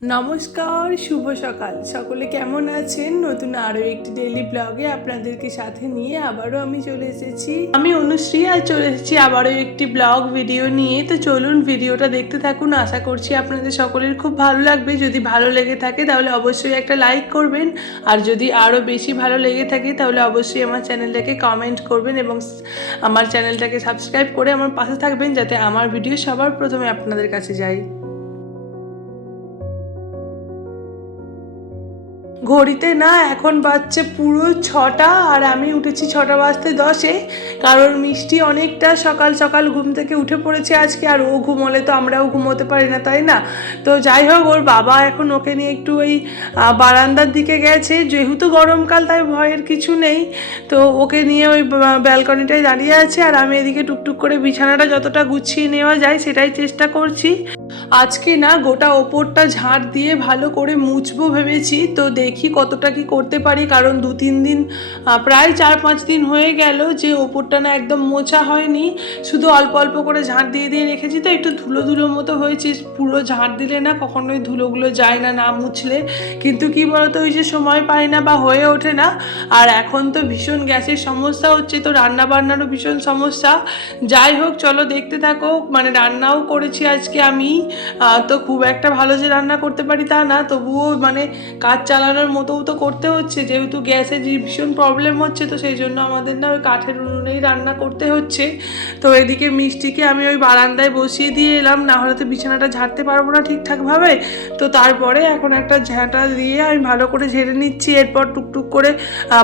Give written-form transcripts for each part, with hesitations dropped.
নমস্কার, শুভ সকাল। সকলে কেমন আছেন? নতুন আরও একটি ডেইলি ব্লগে আপনাদেরকে সাথে নিয়ে আবারও আমি চলে এসেছি। আমি অনুশ্রী আর চলে এসেছি আবারও একটি ব্লগ ভিডিও নিয়ে। তো চলুন ভিডিওটা দেখতে থাকুন। আশা করছি আপনাদের সকলের খুব ভালো লাগবে। যদি ভালো লেগে থাকে তাহলে অবশ্যই একটা লাইক করবেন, আর যদি আরও বেশি ভালো লেগে থাকে তাহলে অবশ্যই আমার চ্যানেলটাকে কমেন্ট করবেন এবং আমার চ্যানেলটাকে সাবস্ক্রাইব করে আমার পাশে থাকবেন, যাতে আমার ভিডিও সবার প্রথমে আপনাদের কাছে যায়। ঘড়িতে না এখন বাজছে পুরো 6টা, আর আমি উঠেছি 6:10, কারণ মিষ্টি অনেকটা সকাল সকাল ঘুম থেকে উঠে পড়েছে আজকে। আর ও ঘুমোলে তো আমরাও ঘুমোতে পারি না, তাই না? তো যাই হোক, ওর বাবা এখন ওকে নিয়ে একটু ওই বারান্দার দিকে গেছে। যেহেতু গরমকাল তাই ভয়ের কিছু নেই। তো ওকে নিয়ে ওই ব্যালকনিটায় দাঁড়িয়ে আছে, আর আমি এদিকে টুকটুক করে বিছানাটা যতটা গুছিয়ে নেওয়া যায় সেটাই চেষ্টা করছি। আজকে না গোটা ওপরটা ঝাড় দিয়ে ভালো করে মুছবো ভেবেছি। তো দেখি কতটা কি করতে পারি, কারণ 2-3 দিন প্রায় 4-5 দিন হয়ে গেল যে ওপরটা না একদম মোছা হয়নি, শুধু অল্প অল্প করে ঝাড় দিয়ে দিয়ে রেখেছি। তো একটু ধুলো ধুলো মতো হয়েছে। পুরো ঝাড় দিলে না কখনোই ধুলোগুলো যায় না, না মুছলে। কিন্তু কি বলতো, ওই যে সময় পাই না বা হয়ে ওঠে না। আর এখন তো ভীষণ গ্যাসের সমস্যা হচ্ছে, তো রান্না বান্নারও ভীষণ সমস্যা। যাই হোক, চলো দেখতে থাকো। মানে রান্নাও করেছি আজকে আমি। তো খুব একটা ভালো যে রান্না করতে পারি তা না, তবুও মানে কাজ চালানোর মতোও তো করতে হচ্ছে, যেহেতু গ্যাসের ভীষণ প্রবলেম হচ্ছে। তো সেই জন্য আমাদের না ওই কাঠের উনুনেই রান্না করতে হচ্ছে। তো এদিকে মিষ্টিকে আমি ওই বারান্দায় বসিয়ে দিয়ে এলাম, না হলে তো বিছানাটা ঝাড়তে পারবো না ঠিকঠাকভাবে। তো তারপরে এখন একটা ঝাঁটা দিয়ে আমি ভালো করে ঝেড়ে নিচ্ছি। এরপর টুকটুক করে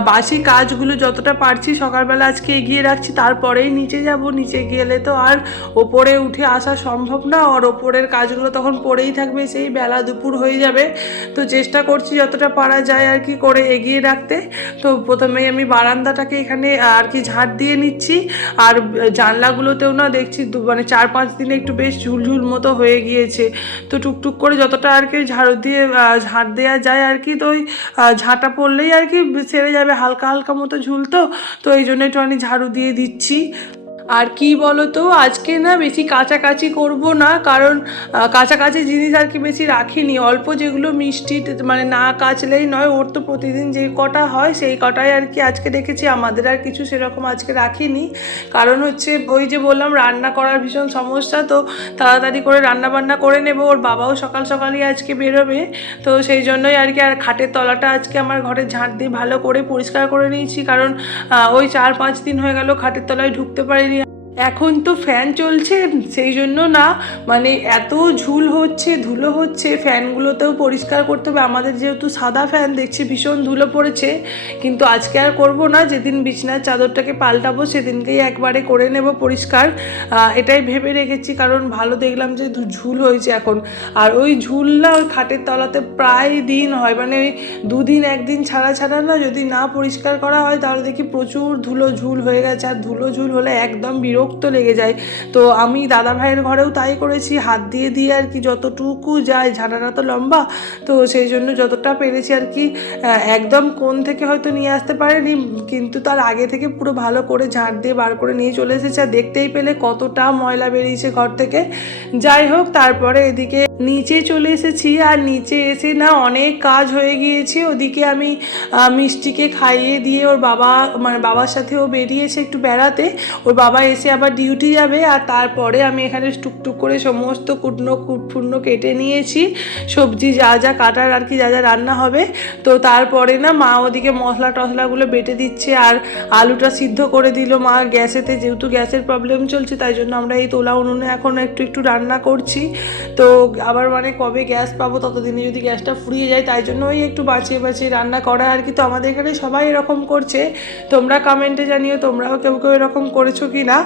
বাসি কাজগুলো যতটা পারছি সকালবেলা আজকে এগিয়ে রাখছি, তারপরেই নিচে যাব। নিচে গেলে তো আর ওপরে উঠে আসা সম্ভব না, আর ওপরের কাজগুলো তখন পড়েই থাকবে, সেই বেলা দুপুর হয়ে যাবে। তো চেষ্টা করছি যতটা পারা যায় আর কি করে এগিয়ে রাখতে। তো প্রথমেই আমি বারান্দাটাকে এখানে আর কি ঝাড় দিয়ে নিচ্ছি। আর জানলাগুলোতেও না দেখছি মানে 4-5 দিনে একটু বেশ ঝুলঝুল মতো হয়ে গিয়েছে। তো টুকটুক করে যতটা আর কি ঝাড়ু দিয়ে ঝাড় দেওয়া যায় আর কি। তো ওই ঝাঁটা পড়লেই আর কি সেরে যাবে, হালকা হালকা মতো ঝুলতো। তো এই জন্য একটু আমি ঝাড়ু দিয়ে দিচ্ছি। আর কি বলো তো, আজকে না বেশি কাচাকাচি করব না, কারণ কাছাকাছি জিনিস আর কি বেশি রাখিনি। অল্প যেগুলো মিষ্টি মানে না কাচলেই নয়, ওর তো প্রতিদিন যে কটা হয় সেই কটাই আর কি আজকে রেখেছি। আমাদের আর কিছু সেরকম আজকে রাখিনি, কারণ হচ্ছে ওই যে বললাম রান্না করার ভীষণ সমস্যা। তো তাড়াতাড়ি করে রান্না বান্না করে নেব, ওর বাবাও সকাল সকালই আজকে বেরোবে। তো সেই জন্যই আর কি। আর খাটের তলাটা আজকে আমার ঘরে ঝাঁট দিয়ে ভালো করে পরিষ্কার করে নিয়েছি, কারণ ওই 4-5 দিন হয়ে গেল খাটের তলায় ঢুকতে পারিনি। এখন তো ফ্যান চলছে, সেই জন্য না মানে এত ঝুল হচ্ছে, ধুলো হচ্ছে। ফ্যানগুলোতেও পরিষ্কার করতে হবে। আমাদের যেহেতু সাদা ফ্যান, দেখছি ভীষণ ধুলো পড়েছে। কিন্তু আজকে আর করব না, যেদিন বিছনার চাদরটাকে পাল্টাবো সেদিনকেই একবারে করে নেব পরিষ্কার। এটাই ভেবে রেখেছি, কারণ ভালো দেখলাম যে ঝুল হয়েছে এখন। আর ওই ঝুল না ওই খাটের তলাতে প্রায় দিন হয়, মানে ওই 2 দিন 1 দিন ছাড়া ছাড়া না যদি না পরিষ্কার করা হয় তাহলে দেখি প্রচুর ধুলো ঝুল হয়ে গেছে। আর ধুলো ঝুল হলে একদম বিরক্ত লেগে যায়। তো আমি দাদা ভাইয়ের ঘরেও তাই করেছি, হাত দিয়ে দিয়ে আর কি যতটুকু যায়। ঝাঁটাটা তো লম্বা, তো সেই জন্য যতটা পেরেছি আর কি। একদম কোণ থেকে হয়তো নিয়ে আসতে পারেনি, কিন্তু তার আগে থেকে পুরো ভালো করে ঝাঁট দিয়ে বার করে নিয়ে চলে এসেছে। আর দেখতেই পেলে কতটা ময়লা বেরিয়েছে ঘর থেকে। যাই হোক, তারপরে এদিকে নিচে চলে এসেছি। আর নিচে এসে না অনেক কাজ হয়ে গিয়েছে। ওদিকে আমি মিষ্টিকে খাইয়ে দিয়ে ওর বাবা মানে বাবার সাথে ও বেরিয়েছে একটু বেড়াতে। ওর বাবা এসে আবার ডিউটি যাবে। আর তারপরে আমি এখানে টুকটুক করে সমস্ত কুটনো কেটে নিয়েছি, সবজি যা যা কাটার আর কি, যা যা রান্না হবে। তো তারপরে না মা ওদিকে মশলা টশলাগুলো বেটে দিচ্ছে, আর আলুটা সিদ্ধ করে দিল মা গ্যাসেতে। যেহেতু গ্যাসের প্রবলেম চলছে তাই জন্য আমরা এই তোলা উনুনে এখন একটু একটু রান্না করছি। তো আবার মানে কবে গ্যাস পাবো, ততদিনে যদি গ্যাসটা ফুরিয়ে যায়, তাই জন্য ওই একটু বাঁচিয়ে বাঁচিয়ে রান্না করা আর কি। তো আমাদের এখানে সবাই এরকম করছে। তোমরা কমেন্টে জানিও তোমরাও কেউ কেউ এরকম করেছো কি না,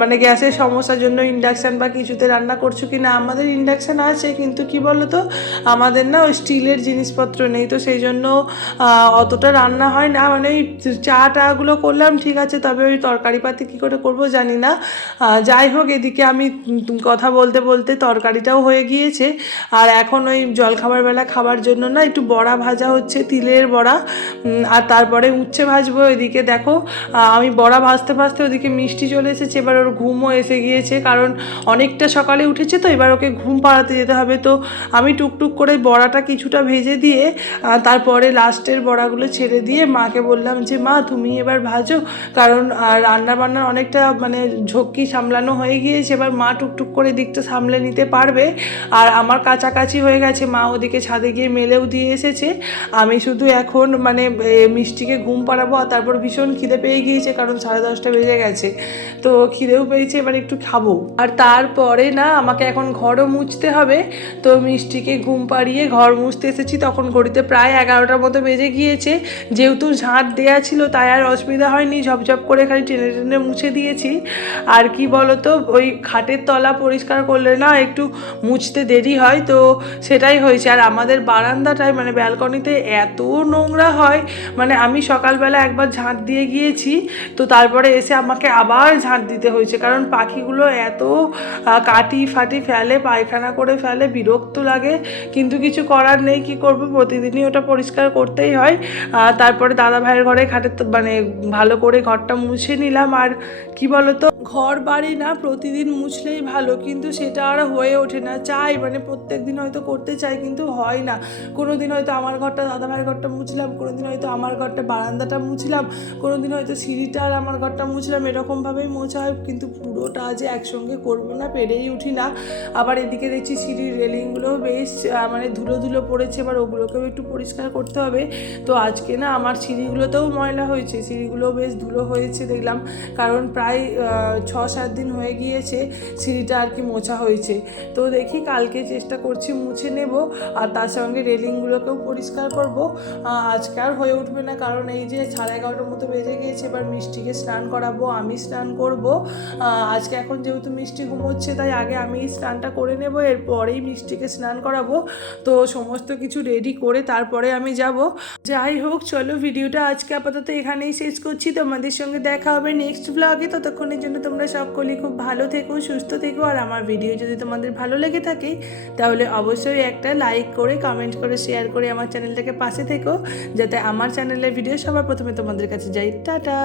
মানে গ্যাসের সমস্যার জন্য ইন্ডাকশান বা কিছুতে রান্না করছো কি না। আমাদের ইন্ডাকশান আছে, কিন্তু কি বলো তো, আমাদের না ওই স্টিলের জিনিসপত্র নেই। তো সেই জন্য অতটা রান্না হয় না। মানে ওই চা টাগুলো করলাম ঠিক আছে, তবে ওই তরকারি পাতি কী করে করবো জানি না। যাই হোক, এদিকে আমি কথা বলতে বলতে তরকারিটাও হয়ে গিয়েছে। আর এখন ওই জলখাবার বেলা খাবার জন্য না একটু বড়া ভাজা হচ্ছে, তিলের বড়া, আর তারপরে উচ্ছে ভাজবো। এদিকে দেখো আমি বড়া ভাজতে ভাজতে ওদিকে মিষ্টি চলে এসেছে, এবার ওর ঘুমও এসে গিয়েছে, কারণ অনেকটা সকালে উঠেছে তো এবার ওকে ঘুম পাড়াতে যেতে হবে। তো আমি টুকটুক করে বড়াটা কিছুটা ভেজে দিয়ে তারপরে লাস্টের বড়াগুলো ছেড়ে দিয়ে মাকে বললাম যে মা তুমি এবার ভাজো, কারণ রান্না বান্নার অনেকটা মানে ঝক্কি সামলানো হয়ে গিয়েছে, এবার মা টুকটুক করে দিকটা সামলে নিতে পারবে। আর আমার কাছাকাছি হয়ে গেছে, মা ওদিকে ছাদে গিয়ে মেলেও দিয়ে এসেছে, আমি শুধু এখন মানে মিষ্টিকে ঘুম পাড়াবো। আর তারপর ভীষণ খিদে পেয়ে গিয়েছে, কারণ 10:30 বেজে গেছে, তো খিদেও পেয়েছে, এবার একটু খাবো। আর তারপরে না আমাকে এখন ঘরও মুছতে হবে। তো মিষ্টিকে ঘুম পাড়িয়ে ঘর মুছতে এসেছি, তখন ঘড়িতে প্রায় 11টার মতো বেজে গিয়েছে। যেহেতু ঝাঁট দেওয়া ছিল তাই আর অসুবিধা হয়নি, ঝপঝপ করে খালি টেনে টেনে মুছে দিয়েছি। আর কি বলতো, ওই খাটের তলা পরিষ্কার করলে না একটু মুছতে দেরি হয়, তো সেটাই হয়েছে। আর আমাদের বারান্দাটায় মানে ব্যালকনিতে এত নোংরা হয়, মানে আমি সকালবেলা একবার ঝাঁট দিয়ে গিয়েছি, তো তারপরে এসে আমাকে আবার ঝাঁট দিতে হয়েছে, কারণ পাখিগুলো এত কাটি ফাটি ফেলে, পায়খানা করে ফেলে, বিরক্ত লাগে। কিন্তু কিছু করার নেই, কি করব, প্রতিদিনই ওটা পরিষ্কার করতেই হয়। তারপরে দাদা ভাইয়ের ঘরে খাটের মানে ভালো করে ঘরটা মুছে নিলাম। আর কি বলতো, ঘর বাড়ি না প্রতিদিন মুছলেই ভালো, কিন্তু সেটা আর হয়ে ওঠে না। চাই মানে প্রত্যেক দিন হয়তো করতে চাই, কিন্তু হয় না। কোনো দিন হয়তো আমার ঘরটা দাদা ভাইয়ের ঘরটা মুছলাম, কোনো দিন হয়তো আমার ঘরটা বারান্দাটা মুছলাম, কোনো দিন হয়তো সিঁড়িটা আর আমার ঘরটা মুছলাম, এরকমভাবেই মোছা হয়, কিন্তু পুরোটা যে একসঙ্গে করবো না, পেরেই উঠি না। আবার এদিকে দেখছি সিঁড়ির রেলিংগুলোও বেশ মানে ধুলো ধুলো পড়েছে, এবার ওগুলোকেও একটু পরিষ্কার করতে হবে। তো আজকে না আমার সিঁড়িগুলোতেও ময়লা হয়েছে, সিঁড়িগুলোও বেশ ধুলো হয়েছে দেখলাম, কারণ প্রায় 6-7 দিন হয়ে গিয়েছে সিঁড়িটা আর কি মোছা হয়েছে। তো দেখি কালকে চেষ্টা করছি মুছে নেব, আর তার সঙ্গে রেলিংগুলোকেও পরিষ্কার করব। আজকে আর হয়ে উঠবে না, কারণ এই যে 11:30টার মতো বেজে গিয়েছে, এবার মিষ্টিকে স্নান করাবো, আমি স্নান করব। আজকে এখন যেহেতু মিষ্টি ঘুমোচ্ছে তাই আগে আমি স্নানটা করে নেব, এরপরেই মিষ্টিকে স্নান করাবো। তো সমস্ত কিছু রেডি করে তারপরে আমি যাব। যাই হোক, চলো ভিডিওটা আজকে আপাতত এখানেই শেষ করছি, তোমাদের সঙ্গে দেখা হবে নেক্সট ব্লগে। ততক্ষণের জন্য তোমরা সকলেই খুব ভালো থেকো, সুস্থ থেকো। আর আমার ভিডিও যদি তোমাদের ভালো লেগে থাকে তাহলে অবশ্যই একটা লাইক করে, কমেন্ট করে, শেয়ার করে আমার চ্যানেলটাকে পাশে থেকো, যাতে আমার চ্যানেলের ভিডিও সবার প্রথমে তোমাদের কাছে যায়। টাটা।